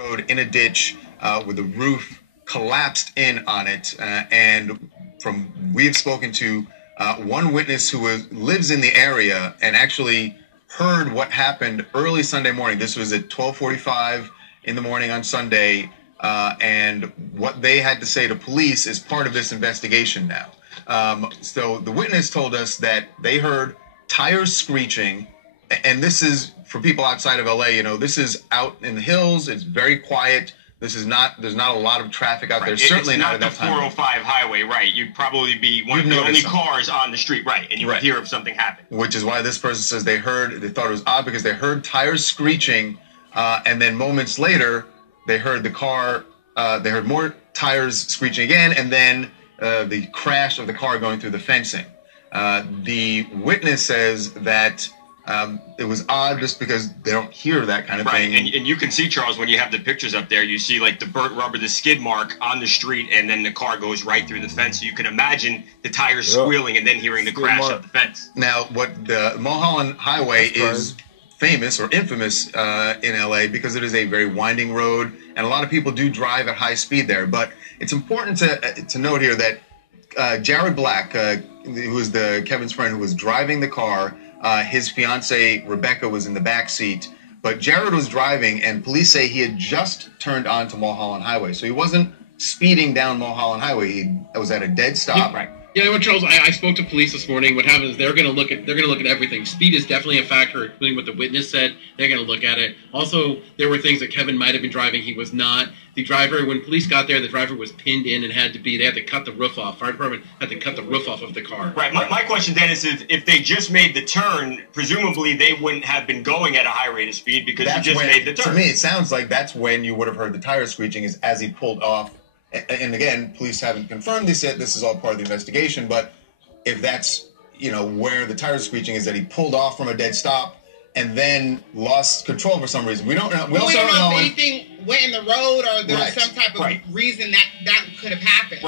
road in a ditch with the roof collapsed in on it. And we've spoken to one witness who lives in the area and actually heard what happened early Sunday morning. This was at 12:45 in the morning on Sunday. And what they had to say to police is part of this investigation now. So the witness told us that they heard tires screeching. And this is, for people outside of LA, this is out in the hills. It's very quiet. There's not a lot of traffic out there. Certainly not at that time. It's not the 405 highway, right? You'd probably be one of the only cars on the street, right? And you would hear if something happened. Which is why this person says they thought it was odd because they heard tires screeching, and then moments later they heard they heard more tires screeching again, and then the crash of the car going through the fencing. The witness says that it was odd just because they don't hear that kind of thing. Right, and you can see, Charles, when you have the pictures up there, you see like the burnt rubber, the skid mark on the street, and then the car goes right through the fence. So you can imagine the tires squealing and then hearing the crash of the fence. Now, what the Mulholland Highway is famous or infamous in LA because it is a very winding road, and a lot of people do drive at high speed there. But it's important to note here that Jared Black, who was Kevin's friend who was driving the car, his fiancee Rebecca was in the back seat, but Jared was driving, and police say he had just turned onto Mulholland Highway, so he wasn't speeding down Mulholland Highway. He was at a dead stop. Right. Yeah, Charles, I spoke to police this morning. What happens is they're going to look at everything. Speed is definitely a factor, including what the witness said. They're going to look at it. Also, there were things that Kevin might have been driving. He was not. The driver, when police got there, the driver was pinned in and they had to cut the roof off. Fire department had to cut the roof off of the car. Right. My question, Dennis, is if they just made the turn, presumably they wouldn't have been going at a high rate of speed because you just made the turn. To me, it sounds like that's when you would have heard the tires screeching is as he pulled off. And again, police haven't confirmed this yet. This is all part of the investigation. But if that's, where the tires screeching is that he pulled off from a dead stop and then lost control for some reason. We don't know. We don't know if anything went in the road or there was some type of reason that could have happened.